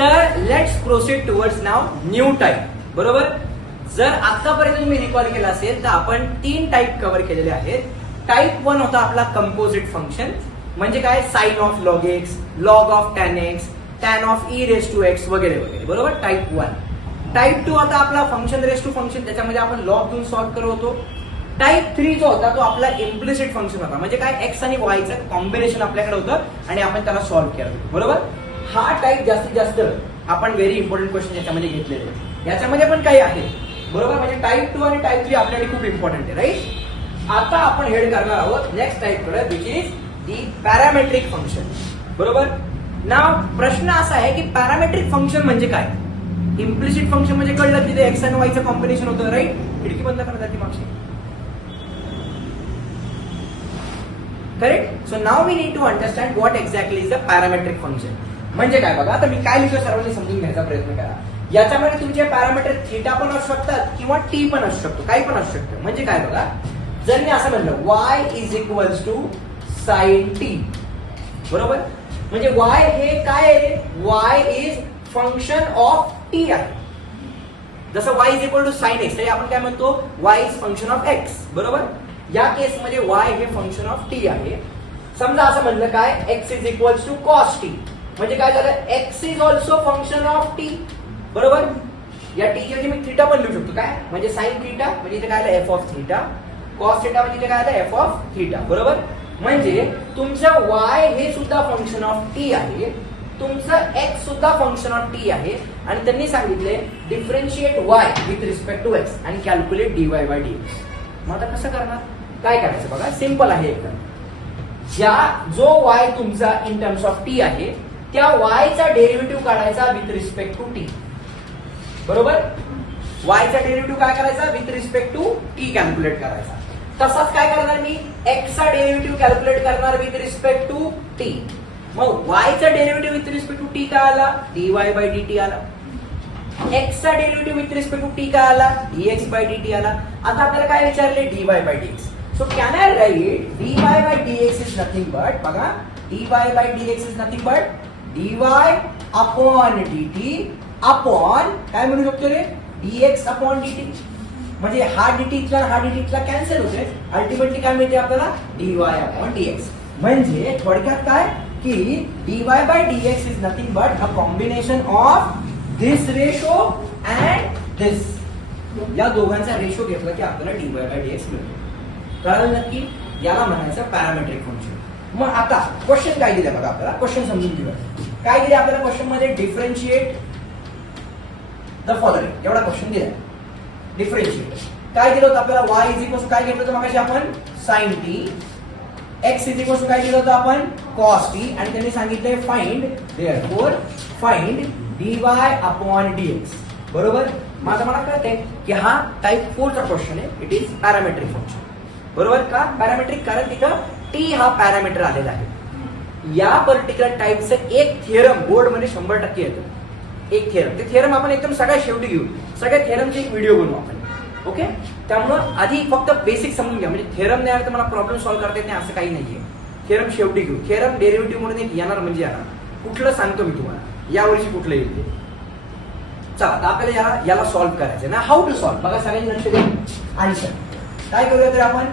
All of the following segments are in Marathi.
तर let's proceed towards now new type. बरोबर. जर आतापर्यंत तुम्ही रिकॉल केला असेल तर आपण 3 टाइप कव्हर केलेले आहेत. टाइप 1 होता आपला कंपोजिट फंक्शन, म्हणजे काय sine of log X, log of tan X, tan of E raise to X वगैरे वगैरे. बरोबर. टाइप 1. टाइप 2 आता आपला फंक्शन रेस टू फंक्शन, त्याच्यामध्ये आपण लॉग घेऊन सॉल्व्ह करत होतो. टाइप 3 जो होता तो आपला इम्प्लिसिट फंक्शन होता, म्हणजे काय एक्स आणि वायचं कॉम्बिनेशन आपल्याकडे होतं आणि आपण त्याला सॉल्व्ह केलं. बरोबर. हा टाइप जास्तीत जास्त आपण व्हेरी इम्पॉर्टंट क्वेश्चन याच्यामध्ये घेतलेले आहेत. याच्यामध्ये पण काही आहे. बरोबर. म्हणजे टाइप 2 आणि टाइप 3 आपल्याकडे खूप इम्पॉर्टंट आहे. राईट. आता आपण हेड करणार आहोत नेक्स्ट टाइप कडे, which is the parametric function. बरोबर. नाव प्रश्न असा आहे की पॅरामेट्रिक फंक्शन म्हणजे काय. इम्प्लिसिट फंक्शन म्हणजे कळलं तिथे एक्स आणि वायचं कॉम्बिनेशन होतं. राईट. खिडकी बंद करण्यात आली मागची. Correct. So now we need to understand what exactly is the parametric function. म्हणजे काय बघा. आता मी काय लिहितो सर्वांनी समजून घ्यायचा प्रयत्न करा. याच्यामध्ये तुमचे पॅरामीटर थीटा पण असू शकतात किंवा टी पण असू शकतो, काही पण असू शकतं. म्हणजे काय बघा, जर मी असं म्हणलं y is equals to sine T. बरोबर. म्हणजे y हे काय आहे, y is function of T आहे. जसं y is equal to sine X, आपण काय म्हणतो y is function of X. बरोबर. या केसमध्ये y हे फंक्शन ऑफ टी आहे. समजा असं म्हणलं काय x is equals to cos T, म्हणजे काय झालं x is also function of T. बरोबर. या टी ची मी थीटा पण लिहू शकतो. काय म्हणजे साइन थीटा, म्हणजे इथे काय आलं F of theta. Cos theta म्हणजे इथे काय आलं एफ ऑफ थीटा. बरोबर. म्हणजे तुमचं y हे सुद्धा फंक्शन ऑफ टी आहे, तुमचं x सुद्धा फंक्शन ऑफ टी आहे, आणि त्यांनी सांगितले differentiate y with respect to x आणि कॅल्क्युलेट dy बाय dx. मग आता कसं करणार, काय करायचं बघा, सिंपल आहे एकदम. जो y तुमचा इन टर्म्स ऑफ टी आहे त्या y चा डेरिव्हेटिव्ह काढायचा विथ रिस्पेक्ट टू टी. बरोबर. y चा डेरिव्हेटिव्ह काय करायचा with respect to T calculate करायचा. तसाच काय करणार मी x चा डेरिव्हेटिव्ह कॅल्क्युलेट करणार विथ रिस्पेक्ट टू टी. मग y चा derivative with respect to T काय आला, dy बाय dt आला. x चा derivative with respect to T काय आला, dx बाय dt आला. आता आपल्याला काय विचारले, dy by dx. So can I write dy by dx is nothing but, बघा dy by dx is nothing but dy upon dt upon काय म्हणू शकतो रे, dx अपॉन dt. म्हणजे हा dt इथला हा dt इथला कॅन्सल होते. अल्टिमेटली काय मिळते आपल्याला, dy अपॉन dx. म्हणजे थोडक्यात काय की dy by dx is nothing but a combination of this ratio and this. या दोघांचा रेशो घेतला की आपल्याला dy बाय dx मिळतो. कळलं नक्की. याला म्हणायचं पॅरामेट्रिक फंक्शन. मग आता क्वेश्चन काय दिलं बघा, आपल्याला क्वेश्चन समजून घेऊया. काय दिले आपल्याला क्वेश्चन मध्ये, डिफरन्शिएट द फॉलोइंग, एवढा क्वेश्चन दिला. डिफरन्शिएट काय दिलं होतं आपल्याला, y इज इक्वल टू काय घेतलं होतं मगाशी आपण, sine T. x is equal to काय दिलं होतं आपण, कॉस टी. आणि त्यांनी सांगितलंय find, therefore find dy upon dx. बरोबर. माझं मला कळतंय की हा टाइप 4 चा क्वेश्चन आहे. It is parametric function. बरोबर. का पॅरामेट्रिक, कारण तिथं टी हा पॅरामीटर आलेला आहे. या पर्टिक्युलर टाइपचं एक थिअरम बोर्ड मध्ये 100% येतं. एक थिअरम, ते थिअरम आपण एकदम सगळ्यात शेवटी घेऊ. सगळ्या थिअरमचे एक व्हिडिओ बनवू आपण. ओके. त्यामुळं आधी फक्त बेसिक समजून घ्या. म्हणजे थिअरम नाही आला तर मला प्रॉब्लेम सॉल्व्ह करता येत नाही असं काही नाहीये. थिअरम शेवटी घेऊ. थिअरम डेरिव्हेटिव्ह म्हणून एक येणार म्हणजे येणार. कुठलं सांगतो मी तुम्हाला, यावर्षी कुठलं येईल ते. चला आता आपल्याला याला सॉल्व्ह करायचं ना. हाऊ टू सॉल्व्ह बघा, सगळ्यांनी लक्ष द्या. आन्सर काय करूया तर आपण,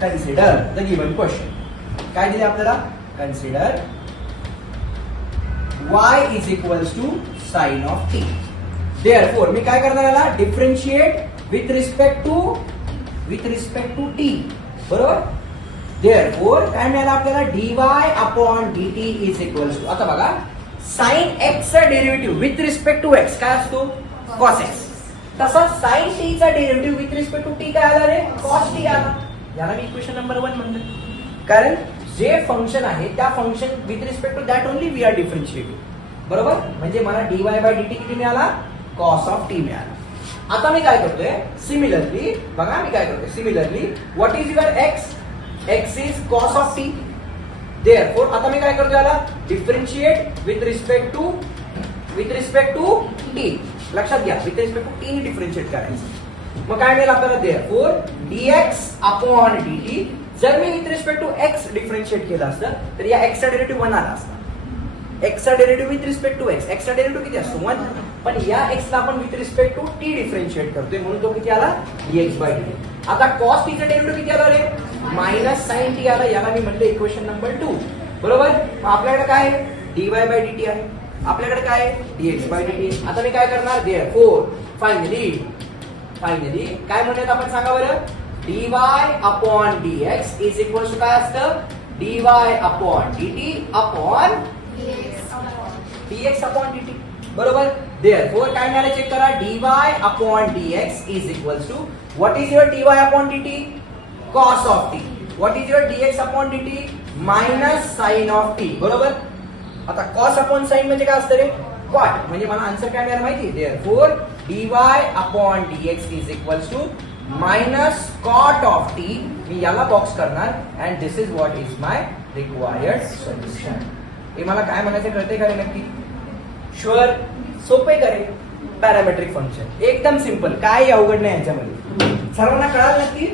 कन्सिडर द गिवन क्वेश्चन. काय दिले आपल्याला, consider y is equals to sine of t. Therefore मी काय करणार याला, differentiate with respect to t. बरोबर. देअरफॉर काय मिळालं आपल्याला, dy upon dt is equals to, आता बघा साइन x चा derivative with respect to x काय असतो, cos x. तसा साइन t चा derivative with respect to t काय आला रे, cos t आला. याला मी इक्वेशन नंबर 1 म्हणतो. कारण जे फंक्शन आहे त्या function with respect to that only we are differentiating. बरोबर. म्हणजे मला dy बाय dt किती मिळाला, cos ऑफ t मिळाला. आता मी काय करतोय, सिमिलरली बघा मी काय करतोय, similarly what is your x is cos of t. Therefore आता मी काय करतोय याला, differentiate with respect to t. लक्षात घ्या, विथ रिस्पेक्ट टू t ने डिफरन्शिएट करायचं. मग काय मिळेल आपल्याला, देअरफॉर dx अपॉन dt. जर मी with respect to x differentiate केलं असतं तर या x चा डेरिव्हेटिव्ह 1 आला असता. एक्सचा derivative with respect to X, एक्सचा डेरिव्हेटिव्ह किती असतो 1, पण या एक्सला आपण with respect to T differentiate करतोय म्हणून तो किती आला dx बाय dt. आता cos टीचा डेरिव्हेटिव्ह किती आला रे मायनस साइन टी आला, याला मी म्हटलं इक्वेशन नंबर 2 बरोबर. मग आपल्याकडे काय आहे dy बाय dt आहे, आपल्याकडे काय आहे dx बाय dt. आता मी काय करणार देअरफॉर फायनली काय म्हणूयात आपण सांगा बरं dy upon dx is equal to काय असतं dy upon dt upon dx upon dt बरोबर. देअरफॉर काय मिळालं चेक करा dy upon dx is equal to what is your dy upon dt cos of t, what is your dx upon dt minus sine of t बरोबर. आता cos अपॉन साइन म्हणजे काय असतं रे cot, म्हणजे मला आन्सर काय मिळालं माहिती therefore dy upon dx is equal to minus cot of t. मी याला बॉक्स करणार and this is what is my required solution. हे मला काय म्हणायचं कळते का रे नक्की शुअर सोपे करे पॅरामेट्रिक फंक्शन एकदम सिंपल, काही अवघड नाही याच्यामध्ये, सर्वांना कळाल नक्की.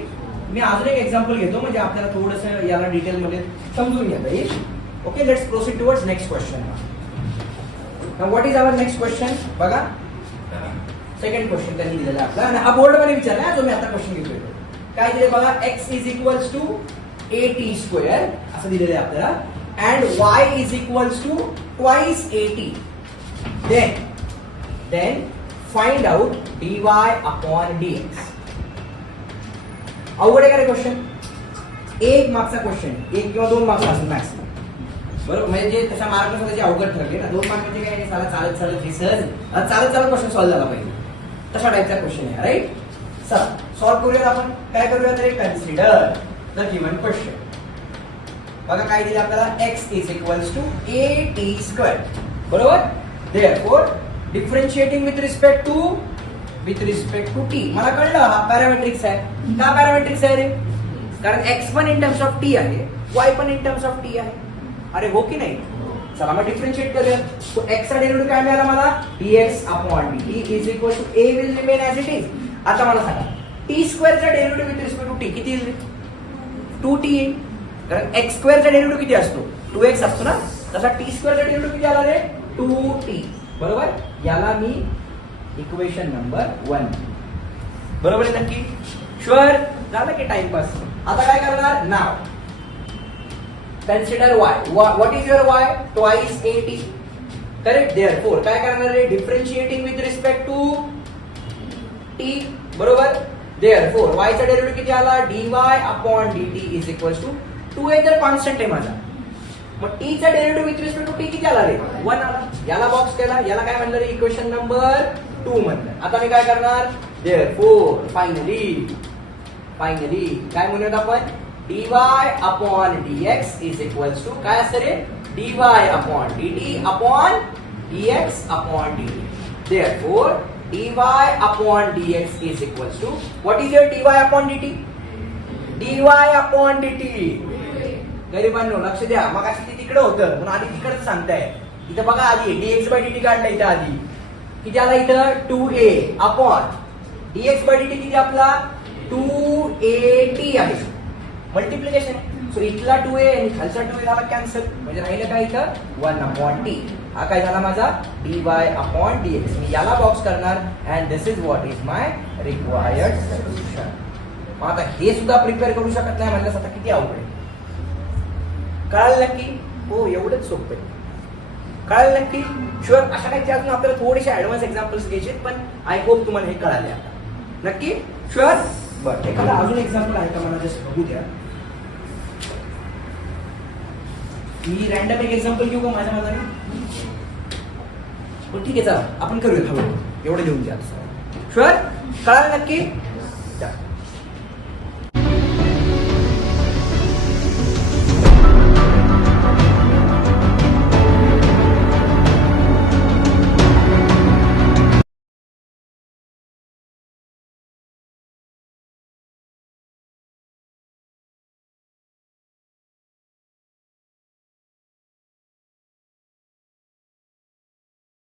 मी अजून एक एक्झाम्पल घेतो म्हणजे आपल्याला थोडंसं याला डिटेल मध्ये समजून घेता येईल. Okay let's proceed towards next question. Now what is our next question बघा. सेकंड क्वेश्चन त्यांनी दिलेला आपला आणि हा बोर्ड मध्ये विचारला जो मी आता क्वेश्चन घेतोय. काय दिले बघा x is equals to at square असं दिलेलं आहे आपल्याला and y is equals to twice at. then find out dy upon dx. अवघड आहे का रे क्वेश्चन, एक मार्क्सचा क्वेश्चन, एक किंवा 2 मार्क्स असेल मॅक्सिमम बरोबर. म्हणजे तशा मार्क त्याची अवघड ठरले ना, 2 मार्क म्हणजे काय साला चालत हे सहज चालत क्वेश्चन सॉल्व्ह झाला पाहिजे तशा टाईपचा क्वेश्चन आहे राईट. चला सॉल्व्ह करूयात आपण. काय करूयात रे कन्सिडर द गिवन क्वेश्चन. बघा काय दिलं आपल्याला x is equals to at square बरोबर. Therefore differentiating with respect to t. मला कळलं हा पॅरामेट्रिक्स आहे. का पॅरामेट्रिक्स आहे रे कारण x पण इन टर्म्स ऑफ t आहे, y पण इन टर्म्स ऑफ t आहे. अरे हो की नाही. चला मग डिफरन्शिएट करूया. तो x चा डेरिव्हेटिव्ह काय मिळाला मला dx upon dt is equal to a will remain as it is. आता मला सांगा t स्क्वेअर चा derivative with respect to t किती येईल 2t येईल कारण x स्क्वेअर चा डेरिव्हेटिव्ह किती असतो 2x असतो ना, तसा t स्क्वेअर चा डेरिव्हेटिव्ह किती आला रे 2t बरोबर. याला मी इक्वेशन नंबर 1 बरोबर आहे नक्की शुअर झालं की टाइमपास. आता काय करणार नाव consider y. What is your y twice at correct. Therefore काय करणार रे differentiating with respect to t बरोबर. देअरफॉर y चा डेरिव्हेटिव्ह किती आला dy upon dt is equal to 2a तर कॉन्स्टंट आहे माझा. मग t चा derivative with respect to t किती आला रे 1 आला. याला बॉक्स केला, याला काय म्हणलं रे इक्वेशन नंबर 2 म्हणलं. आता मी काय करणार देअरफॉर फायनली काय म्हणूयात आपण dy upon dx is equals to काय असतं रे dy upon dt upon dx upon dt. Therefore dy upon dx is equals to what is your dy upon dt dy upon dt. गरिबांनो लक्ष द्या, मग अशी ते तिकडे होतं म्हणून आधी तिकडेच सांगताय. इथं बघा आधी dx बाय dt काढला इथं आधी किती आला इथं 2a upon dx by dt किती आपला 2at आहे मल्टिप्लिकेशन. सो इथला 2a आणि खालचा 2a झाला कॅन्सल म्हणजे राहिलं काय इथं 1 अपॉन t. हा काय झाला माझा dy अपॉन dx. मी याला बॉक्स करणार and this is what is my required solution. मग आता हे सुद्धा प्रिपेअर करू शकत नाही म्हणल्यास आता किती अवघड आहे. कळालं नक्की हो एवढंच सोपं आहे. कळालं नक्की शुअर. अशा काही अजून आपल्याला थोडेसे ऍडव्हान्स एक्झाम्पल्स घ्यायचे पण आय होप तुम्हाला हे कळाले आता नक्की शुअर. बरं एखादा अजून एक्झाम्पल आहे का मला जस्ट बघू द्या. मी रॅन्डम एक एक्झाम्पल घेऊ का माझ्या मनाने. ठीक आहे चला आपण करूया हवं एवढं लिहून द्या शुअर. कळालं नक्की